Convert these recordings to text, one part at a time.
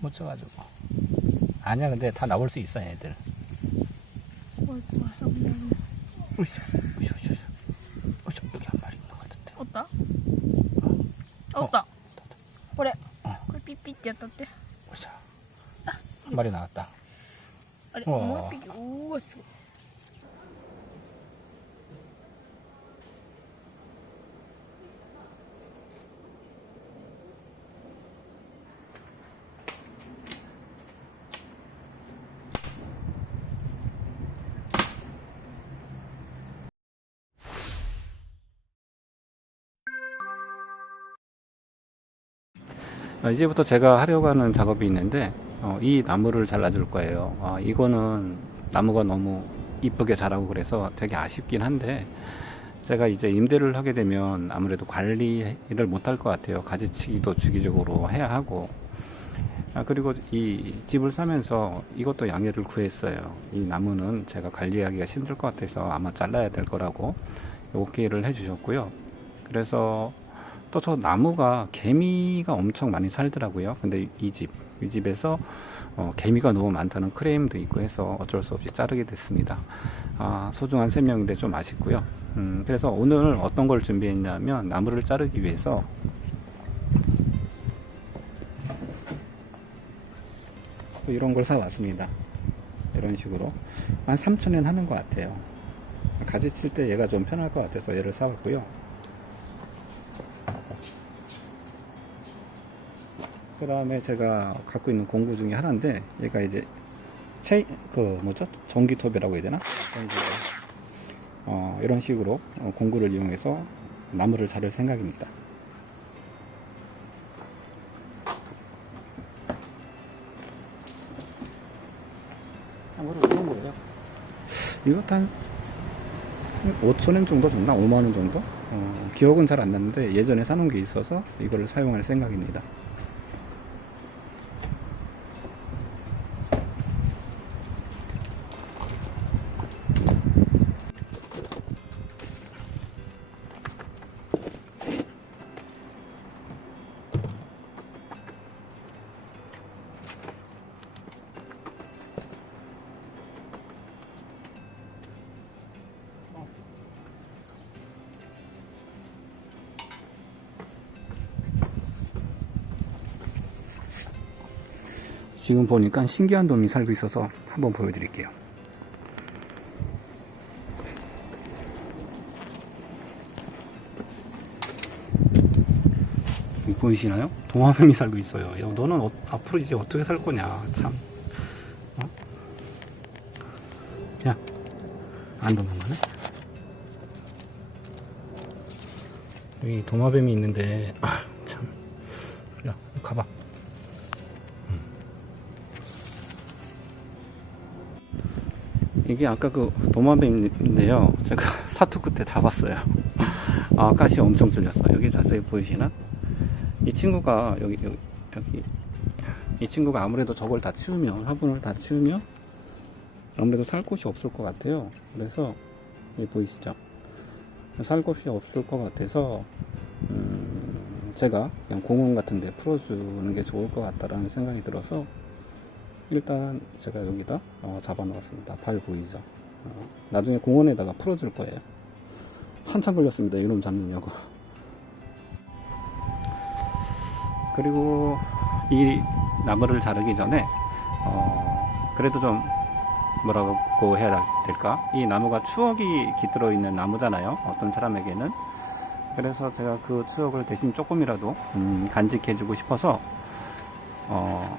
못 쳐가지고. 아니야, 근데 다 나올 수 있어, 얘들. 어이구, 무섭네. 으쌰, 으쌰, 으쌰. 으쌰, 여기 한 마리 있는 것 같은데. 없다? 어. 없다. 그래. 어. 그래, 삐삐 뛰었다 때. 으쌰. 한 마리 나왔다. 아니, 우와. 뭐 삐삐 우왔어. 어, 이제부터 제가 하려고 하는 작업이 있는데 어, 이 나무를 잘라줄 거예요. 어, 이거는 나무가 너무 이쁘게 자라고 그래서 되게 아쉽긴 한데 제가 이제 임대를 하게 되면 아무래도 관리를 못할 것 같아요. 가지치기도 주기적으로 해야 하고 아, 그리고 이 집을 사면서 이것도 양해를 구했어요. 이 나무는 제가 관리하기가 힘들 것 같아서 아마 잘라야 될 거라고 오케이를 해주셨고요. 그래서 또 저 나무가 개미가 엄청 많이 살더라고요. 근데 이 집, 이 집에서 어, 개미가 너무 많다는 크레임도 있고 해서 어쩔 수 없이 자르게 됐습니다. 아, 소중한 생명인데 좀 아쉽고요. 음, 그래서 오늘 어떤 걸 준비했냐면 나무를 자르기 위해서 또 이런 걸 사왔습니다. 이런 식으로 한 3천엔 하는 것 같아요. 가지 칠 때 얘가 좀 편할 것 같아서 얘를 사왔고요. 그 다음에 제가 갖고 있는 공구 중에 하나인데 얘가 이제 체, 그 뭐죠? 전기톱이라고 해야 되나? 어, 이런 식으로 어, 공구를 이용해서 나무를 자를 생각입니다. 나무를 이런 거예요. 이것도 한 5천엔 정도 줬나? 5만원 정도? 어, 기억은 잘 안 나는데 예전에 사놓은 게 있어서 이거를 사용할 생각입니다. 지금 보니까 신기한 놈이 살고 있어서 한번 보여드릴게요. 보이시나요? 동화뱀이 살고 있어요. 야, 너는 어- 앞으로 이제 어떻게 살 거냐, 참. 어? 야, 안 도망가네? 여기 도마뱀이 있는데, 이게 아까 그 도마뱀인데요. 제가 사투 끝에 잡았어요. 아, 가시 엄청 찔렸어. 여기 자세히 보이시나? 이 친구가 여기, 여기, 여기, 이 친구가 아무래도 저걸 다 치우면, 화분을 다 치우면, 아무래도 살 곳이 없을 것 같아요. 그래서, 여기 보이시죠? 살 곳이 없을 것 같아서, 음, 제가 그냥 공원 같은 데 풀어주는 게 좋을 것 같다라는 생각이 들어서, 일단 제가 여기다 어, 잡아 놓았습니다. 발 보이죠? 어, 나중에 공원에다가 풀어줄 거예요. 한참 걸렸습니다. 이놈 잡느냐고. 그리고 이 나무를 자르기 전에 어, 그래도 좀 뭐라고 해야 될까? 이 나무가 추억이 깃들어 있는 나무잖아요. 어떤 사람에게는. 그래서 제가 그 추억을 대신 조금이라도 음, 간직해주고 싶어서 어,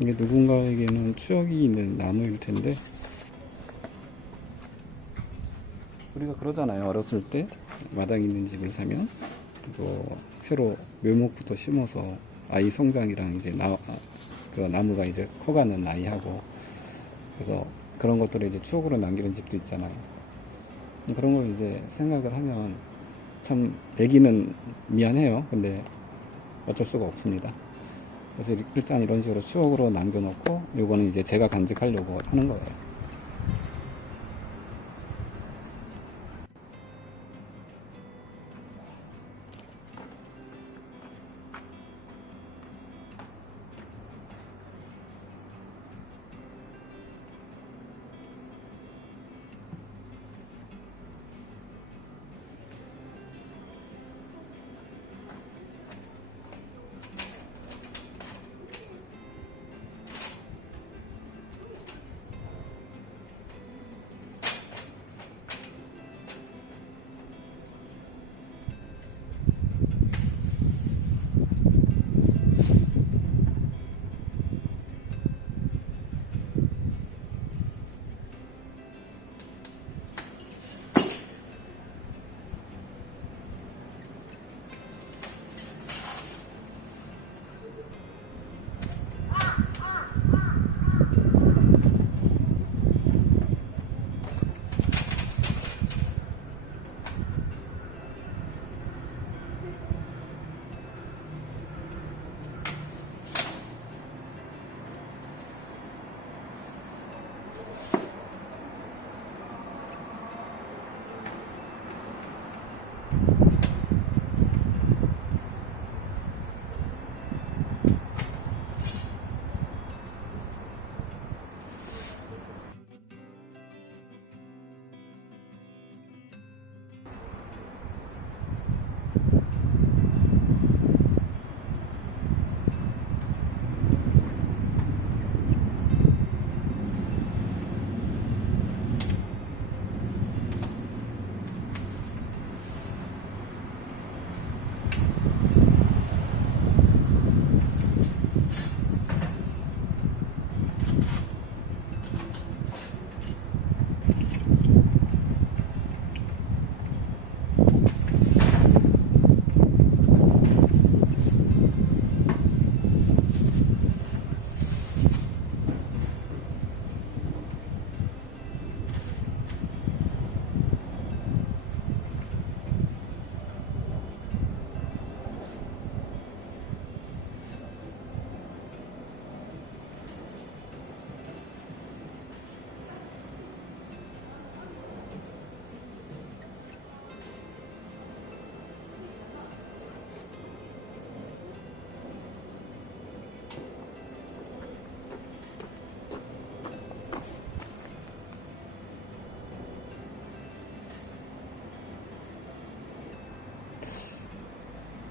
이게 누군가에게는 추억이 있는 나무일 텐데 우리가 그러잖아요. 어렸을 때 마당 있는 집을 사면 뭐 새로 묘목부터 심어서 아이 성장이랑 이제 나, 그 나무가 이제 커가는 나이하고 그래서 그런 것들을 이제 추억으로 남기는 집도 있잖아요. 그런 걸 이제 생각을 하면 참 배기는 미안해요. 근데 어쩔 수가 없습니다. 그래서 일단 이런 식으로 추억으로 남겨놓고 요거는 이제 제가 간직하려고 하는 거예요.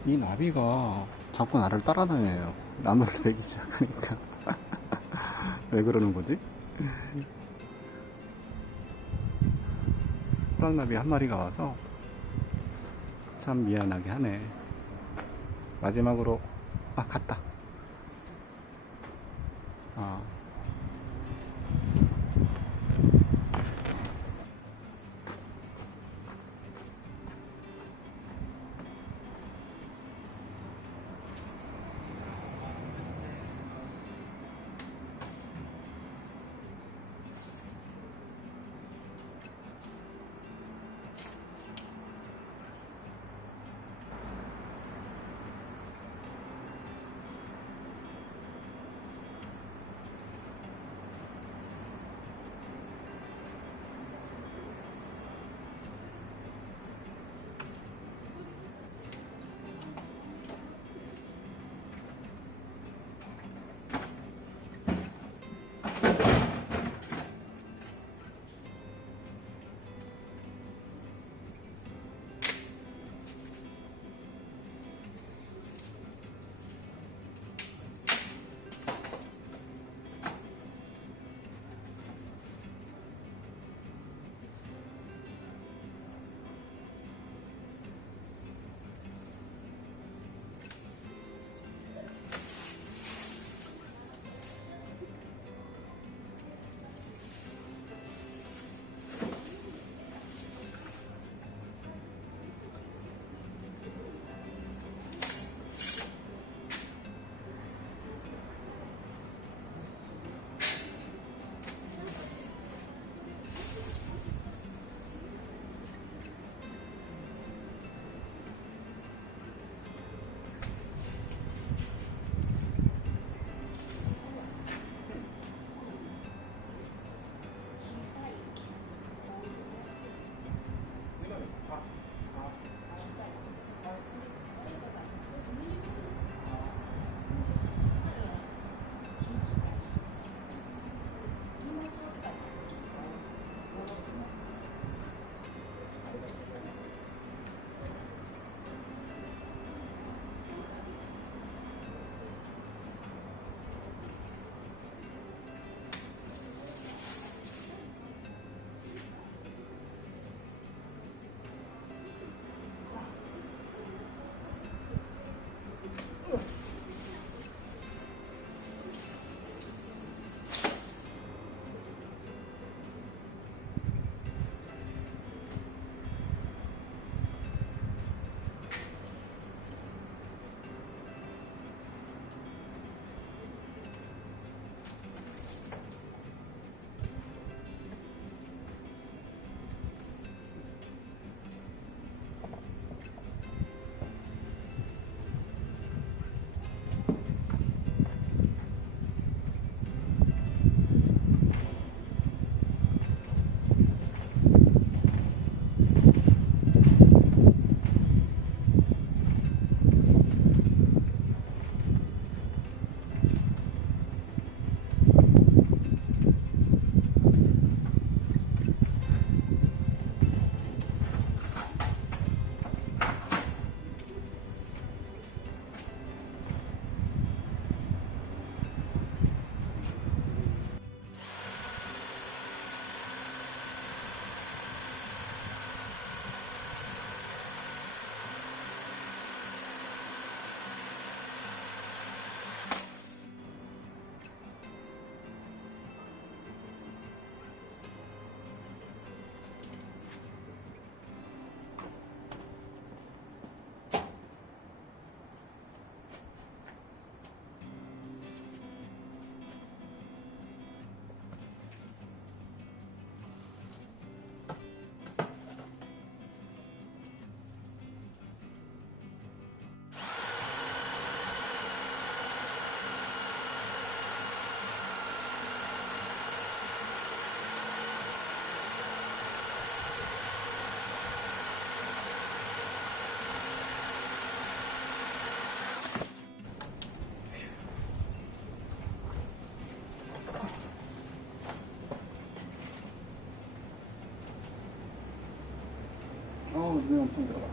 이 나비가 자꾸 나를 따라다녀요. 나무를 베기 시작하니까. 왜 그러는 거지? 호랑나비 한 마리가 와서 참 미안하게 하네. 마지막으로, 아, 갔다. 아. 어, 눈이 엄청 들어가.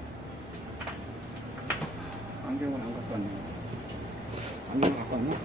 안경은 안 갖고 왔네. 안경을 갖고 왔나?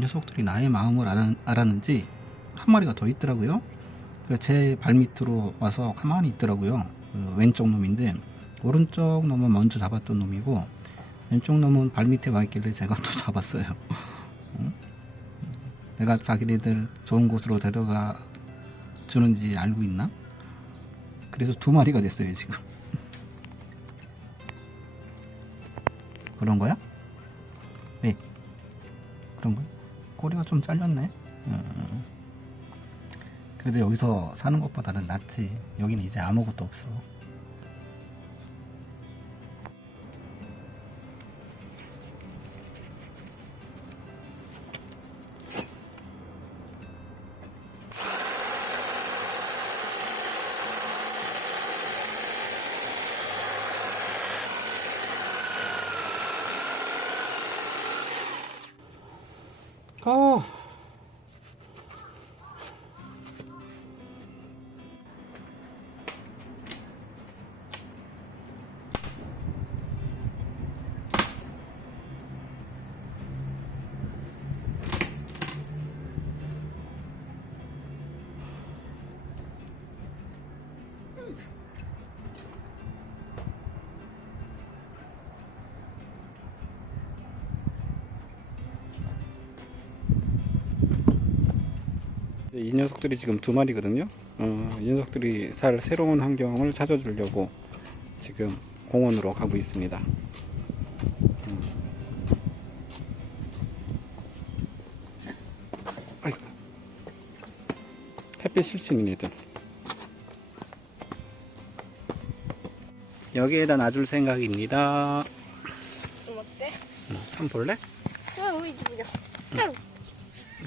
녀석들이 나의 마음을 알았, 알았는지 한 마리가 더 있더라고요. 그래서 제 발밑으로 와서 가만히 있더라고요. 그 왼쪽 놈인데 오른쪽 놈은 먼저 잡았던 놈이고 왼쪽 놈은 발밑에 와 있길래 제가 또 잡았어요. 응? 내가 자기네들 좋은 곳으로 데려가 주는지 알고 있나? 그래서 두 마리가 됐어요 지금. 그런 거야? 네. 그런 거야? 꼬리가 좀 잘렸네. 음. 그래도 여기서 사는 것보다는 낫지. 여기는 이제 아무것도 없어. 이 녀석들이 지금 두 마리거든요. 어, 이 녀석들이 살 새로운 환경을 찾아주려고 지금 공원으로 가고 있습니다. 음. 아이고. 햇빛 애들. 여기에다 놔줄 생각입니다. 좀 어때? 한번 볼래? 우리 집이다.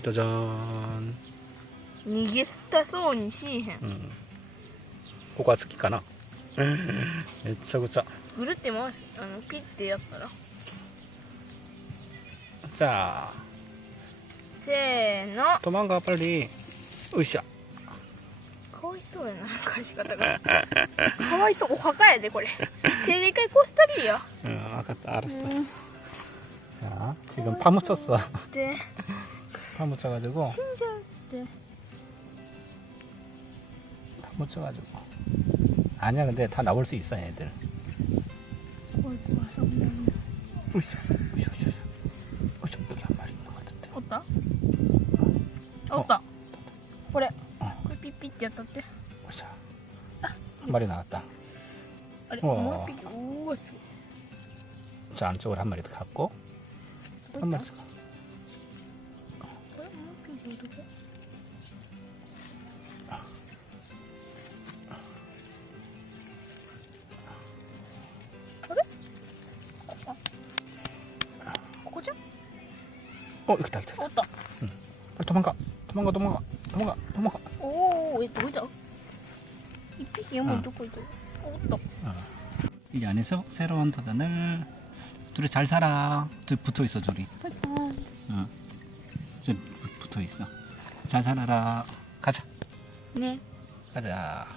짜잔. 逃げたそうにしへん。 음. ここは好きかなめっちゃくちゃ。ぐるって回す、あの、ピッてやったら。じゃあ、せーの。 도망가 빨리. 으쌰. かわいそうやな、返し方が。かわいそう。お墓やで、これ。手で一回こうしたりよ。 응, 알았다, 알았어. うん。 자, 지금 파묻혔어. で、 파묻혀가지고, 死んじゃ 못 쳐가지고. 아니야 근데 다 나올 수 있어 얘들. 으쌰 으쌰 으쌰 으쌰 여기 한 마리 있는 것 같은데 없다? 어. 없다. 어. 그래. 어. 그 삐삐 뛰었던데. 으쌰 한 마리 나왔다. 아래 어. 삐삐. 우와 자 안쪽으로 한 마리 더 갖고 한 마리 더 갖고 어. 어 이거 다 있다. 있다. 다 응. 빨리 도망가. 도망가 도망가 도망가 도망가. 오이 뭐죠? 이피 염을 두고 있어. 오다. 어. 이 안에서 새로운 도전을 둘이 잘 살아. 둘 붙어 있어 둘이. 응. 좀 붙어 있어. 잘 살아라. 가자. 네. 가자.